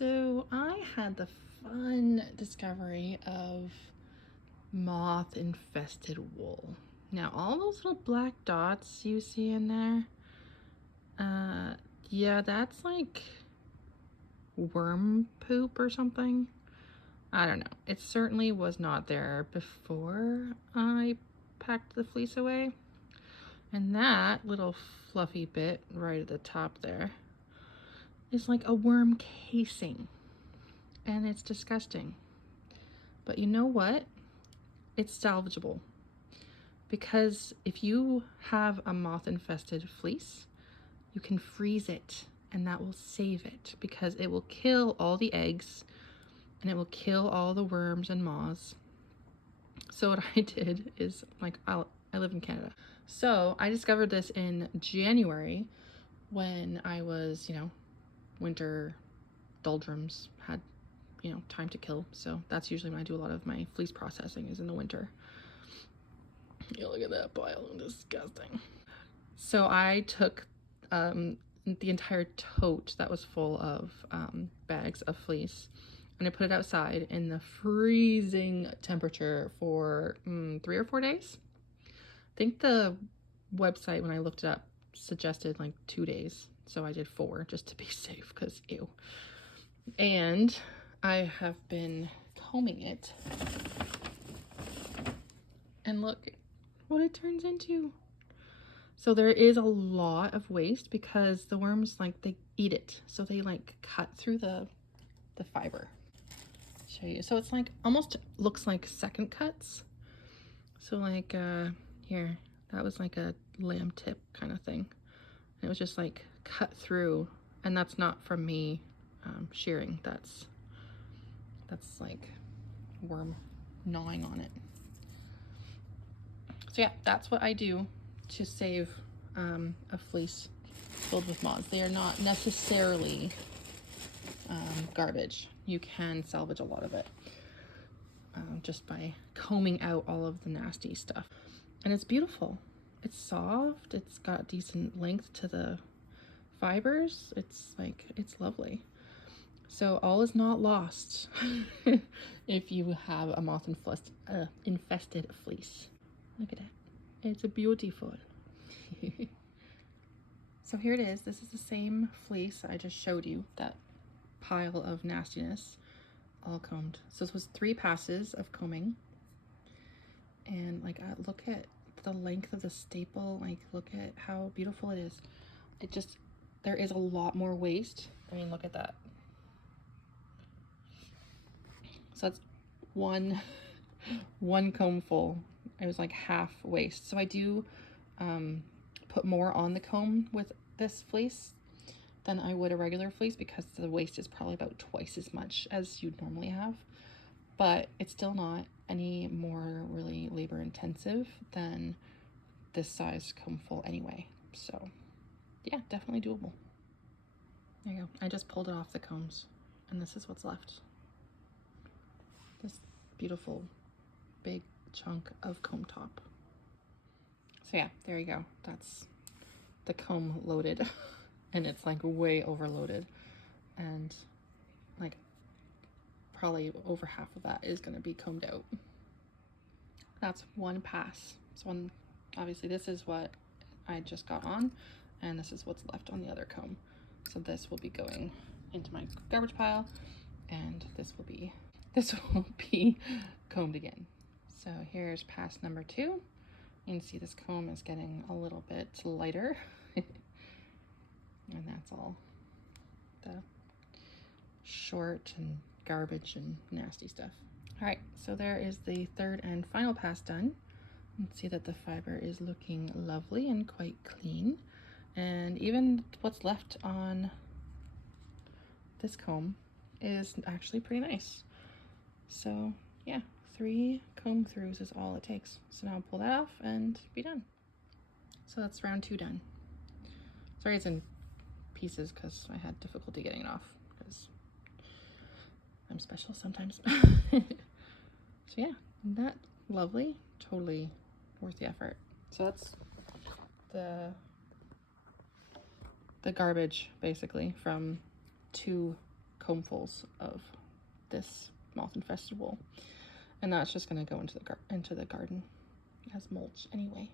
So I had the fun discovery of moth infested wool. Now all those little black dots you see in there, yeah, that's like worm poop or something. I don't know. It certainly was not there before I packed the fleece away. And that little fluffy bit right at the top there is like a worm casing. And it's disgusting. But you know what? It's salvageable. Because if you have a moth-infested fleece, you can freeze it and that will save it because it will kill all the eggs and it will kill all the worms and moths. So what I did is, like, I live in Canada. So I discovered this in January when I was, winter doldrums, had, time to kill. So that's usually when I do a lot of my fleece processing, is in the winter. Yeah, look at that pile, disgusting. So I took the entire tote that was full of bags of fleece and I put it outside in the freezing temperature for 3 or 4 days. I think the website, when I looked it up, suggested like 2 days. So I did 4 just to be safe because ew. And I have been combing it. And look what it turns into. So there is a lot of waste because the worms, like, they eat it. So they like cut through the fiber. Show you. So it's like almost looks like second cuts. So like here, that was like a lamb tip kind of thing. And it was just like cut through, and that's not from me shearing. That's like worm gnawing on it. So yeah, that's what I do to save a fleece filled with moths. They are not necessarily garbage. You can salvage a lot of it just by combing out all of the nasty stuff. And it's beautiful. It's soft. It's got decent length to the fibers. It's lovely. So all is not lost if you have a moth infested fleece. Look at it. It's beautiful. So here it is. This is the same fleece I just showed you, that pile of nastiness, all combed. So this was 3 passes of combing. And like, look at the length of the staple. Like, look at how beautiful it is. It just, there is a lot more waste. I mean, look at that. So that's one comb full. It was like half waste. So I do put more on the comb with this fleece than I would a regular fleece because the waste is probably about twice as much as you'd normally have. But it's still not any more really labor intensive than this size comb full anyway. So yeah, definitely doable. There you go. I just pulled it off the combs and this is what's left. This beautiful big chunk of comb top. So yeah, there you go. That's the comb loaded and it's like way overloaded, and like probably over half of that is going to be combed out. That's one pass. So obviously this is what I just got on, and this is what's left on the other comb. So this will be going into my garbage pile, and this will be combed again. So here's pass number 2. You can see this comb is getting a little bit lighter. And that's all the short and garbage and nasty stuff. All right, so there is the 3rd and final pass done. You can see that the fiber is looking lovely and quite clean. And even what's left on this comb is actually pretty nice. So yeah, 3 comb throughs is all it takes. So now I'll pull that off and be done. So that's round 2 done. Sorry it's in pieces because I had difficulty getting it off because I'm special sometimes. So yeah, that lovely, totally worth the effort. So that's the garbage basically from 2 combfuls of this moth infested wool, and that's just going to go into the garden as mulch anyway.